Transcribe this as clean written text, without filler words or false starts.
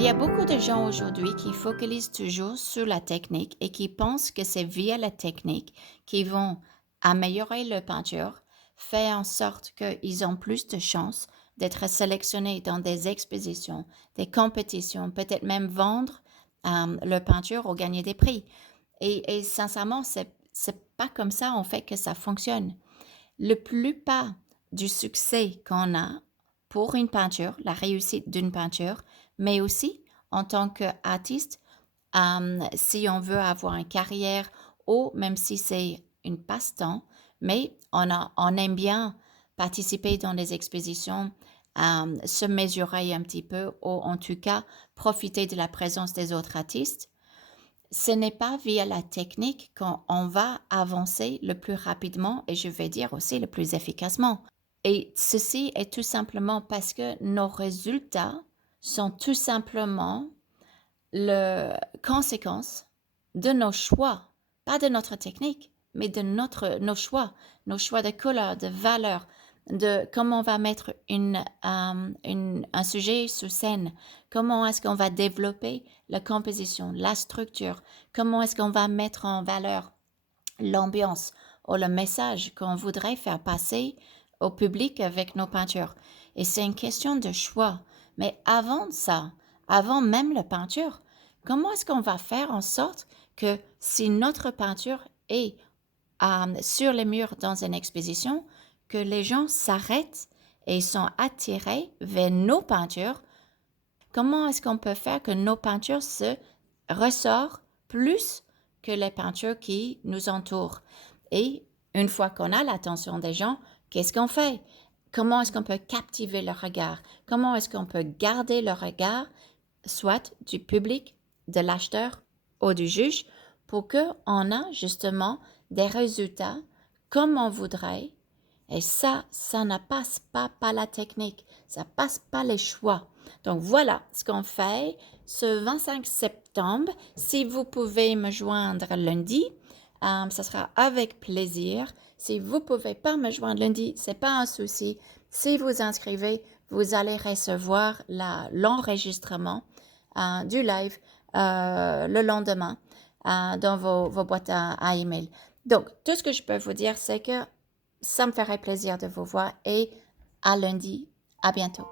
Il y a beaucoup de gens aujourd'hui qui focalisent toujours sur la technique et qui pensent que c'est via la technique qu'ils vont améliorer leur peinture, faire en sorte qu'ils ont plus de chances d'être sélectionnés dans des expositions, des compétitions, peut-être même vendre leur peinture ou gagner des prix. Et sincèrement, c'est pas comme ça en fait que ça fonctionne. Le plupart du succès qu'on a pour une peinture, la réussite d'une peinture, mais aussi en tant qu'artiste, si on veut avoir une carrière ou même si c'est une passe-temps, mais on aime bien participer dans les expositions, se mesurer un petit peu ou en tout cas profiter de la présence des autres artistes. Ce n'est pas via la technique qu'on va avancer le plus rapidement et je vais dire aussi le plus efficacement. Et ceci est tout simplement parce que nos résultats sont tout simplement la conséquence de nos choix, pas de notre technique, mais de nos choix de couleur, de valeur, de comment on va mettre un sujet sur scène, comment est-ce qu'on va développer la composition, la structure, comment est-ce qu'on va mettre en valeur l'ambiance ou le message qu'on voudrait faire passer au public avec nos peintures. Et c'est une question de choix. Mais avant ça, avant même la peinture, comment est-ce qu'on va faire en sorte que si notre peinture est sur les murs dans une exposition, que les gens s'arrêtent et sont attirés vers nos peintures? Comment est-ce qu'on peut faire que nos peintures se ressortent plus que les peintures qui nous entourent? Et une fois qu'on a l'attention des gens, qu'est-ce qu'on fait? Comment est-ce qu'on peut captiver leur regard? Comment est-ce qu'on peut garder le regard, soit du public, de l'acheteur ou du juge, pour qu'on a justement des résultats comme on voudrait? Et ça ne passe pas par la technique, ça passe par les choix. Donc voilà ce qu'on fait ce 25 septembre. Si vous pouvez me joindre lundi, ça sera avec plaisir. Si vous pouvez pas me joindre lundi, c'est pas un souci. Si vous inscrivez, vous allez recevoir l'enregistrement du live le lendemain dans vos boîtes à email. Donc, tout ce que je peux vous dire, c'est que ça me ferait plaisir de vous voir et à lundi. À bientôt.